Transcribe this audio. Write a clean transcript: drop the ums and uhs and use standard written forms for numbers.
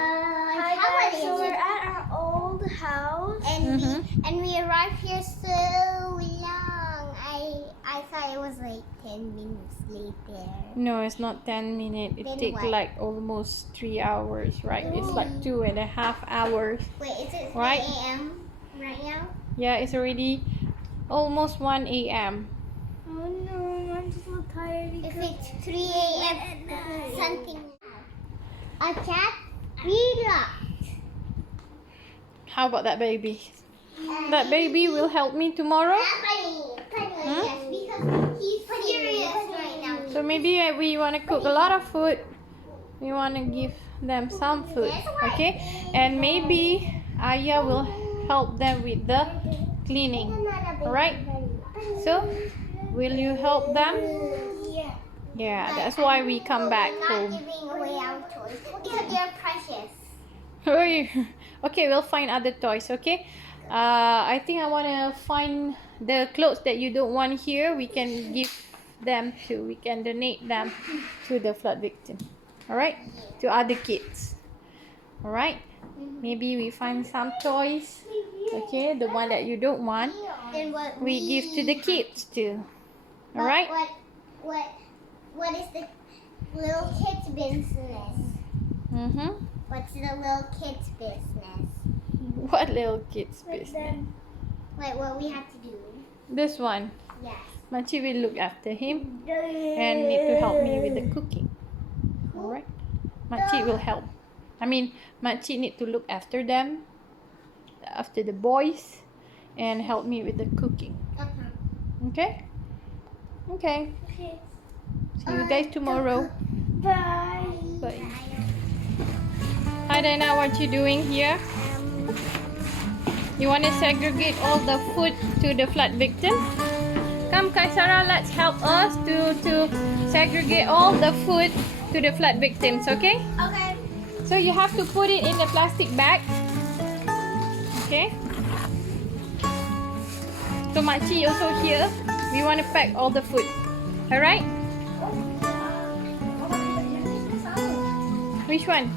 Hi guys, so we're at our old house, Mm-hmm. and we arrived here so long. I thought it was like 10 minutes later. No, it's not 10 minutes. It Then takes what? like almost 3 hours, right? It's like 2.5 hours. Wait, is it 3 Right. a.m. right now? Yeah, it's already almost 1 a.m. Oh no, I'm just so tired. If it's 3 a.m. something. A cat? Relax. How about that baby? That baby will help me tomorrow? Yes, because he's furious right now. So maybe we want to cook a lot of food. We want to give them some food, okay? And maybe Aya will help them with the cleaning, alright? So, will you help them? Yeah. Yeah, that's why we come back We're not home. giving away our toys because they're precious. Okay, we'll find other toys, okay? I think I want to find the clothes that you don't want here. We can give them to, we can donate them to the flood victim. Alright? To other kids. Alright? Maybe we find some toys. Okay, the one that you don't want, Then what we give to the kids too. Alright? What is the little kids' business? Mm-hmm. What's the little kids' business? What little kids business? Like what we have to do? This one. Yes. Machi will look after him and need to help me with the cooking. Alright? Machi will help. Machi need to look after them, after the boys, and help me with the cooking. Okay? Okay. Okay. See you guys tomorrow. Bye. Bye. Hi Dana, what you doing here? You want to segregate all the food to the flood victim? Come Kaisara, let's help us to segregate all the food to the flood victims, okay? Okay. So you have to put it in the plastic bag. Okay? So Makcik also here. We want to pack all the food. Alright? Which one?